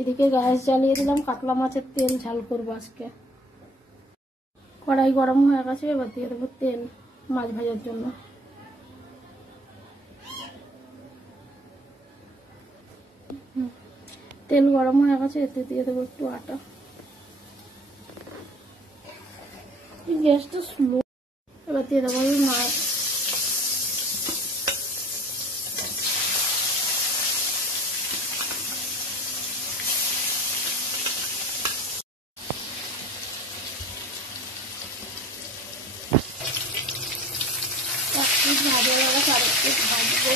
এদিকে গ্যাস জ্বালিয়ে দিলাম, কাতলা মাছের তেল ঝাল করবো আজকে। কড়াই গরম হয়ে গেছে, এবার দিয়ে দেবো তেল মাছ ভাজার জন্য। তেল গরম হয়ে গেছে, এতে দিয়ে দেবো একটু আটা। গ্যাসটা স্লো। এবার দিয়ে দেবো মাছ। ভাজা গেলে আরেকটু ভাজবো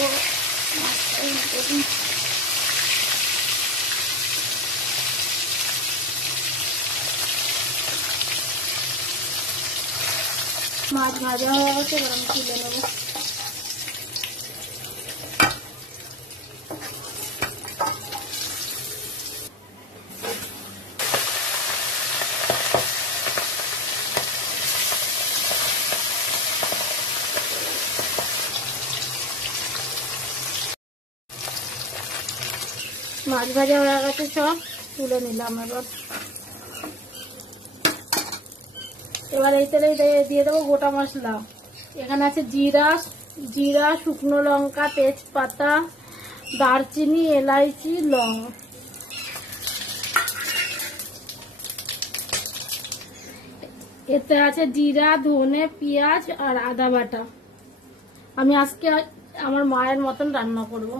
মাছ ভাজা হয়ে গেছে, এবার আমি তুলে নেবো। মাছ ভাজা হয়ে গেছে, সব তুলে নিলাম। এবার এই তেলে দিয়ে দেবো গোটা মশলা। এখানে আছে জিরা, শুকনো লঙ্কা, তেজপাতা, দারচিনি, এলাইচি, লং। এতে আছে জিরা, ধনে, পেঁয়াজ আর আদা বাটা। আমি আজকে আমার মায়ের মতন রান্না করব।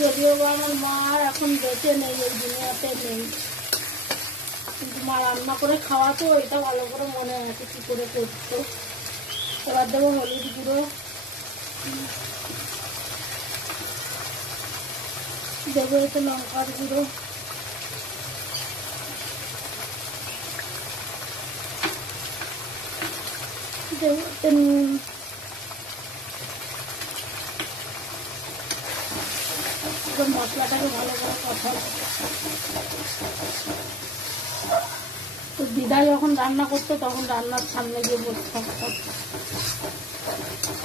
যদিও আমার মা এখন বেঁচে নেই, এই দুনিয়াতে নেই, কিন্তু মা রান্না করে খাওয়াতো, এটা ভালো করে মনে আছে কি করে করতো। এবার দেবো হলুদ গুঁড়ো, দেবো এতে লঙ্কার গুঁড়ো, দেবো এতে নুন, মশলাটাকে ভালো করে কষাবো। তো দিদা যখন রান্না করতো তখন রান্নার সামনে গিয়ে বসে থাকতাম।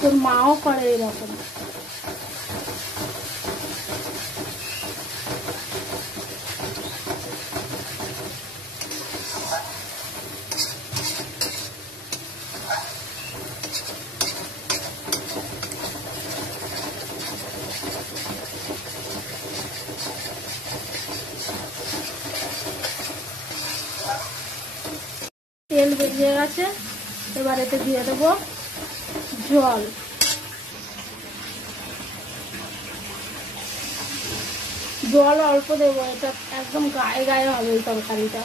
তোর মাও করে এরকম। তেল বেরিয়ে গেছে, এবার এতে দিয়ে দেবো জল। জল অল্প দেবো, এটা একদম গায়ে গায়ে হবে এই তরকারিটা।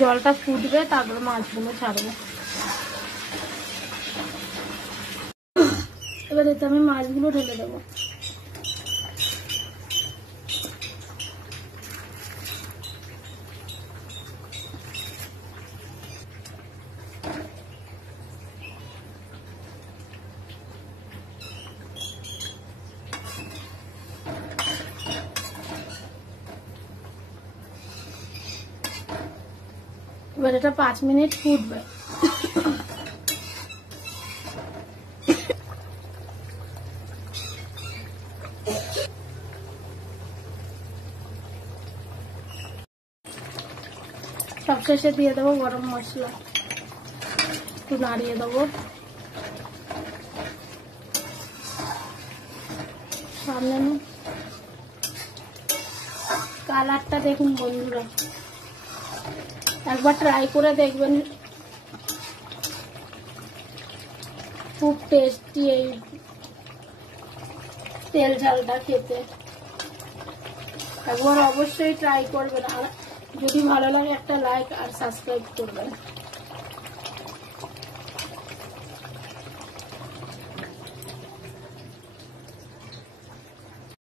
জলটা ফুটবে, তারপর মাছগুলো ছাড়বো। এবার এতে আমি মাছগুলো ঢেলে দেবো। এবার এটা 5 মিনিট ফুটবে। সবশেষে দিয়ে দেবো গরম মশলা, একটু নাড়িয়ে দেবো। সামনে কালারটা দেখুন বন্ধুরা, একবার ট্রাই করে দেখবেন, খুব টেস্টি এই তেল ঝালটা খেতে। একবার অবশ্যই ট্রাই করবেন, আর যদি ভালো লাগে একটা লাইক আর সাবস্ক্রাইব করবেন।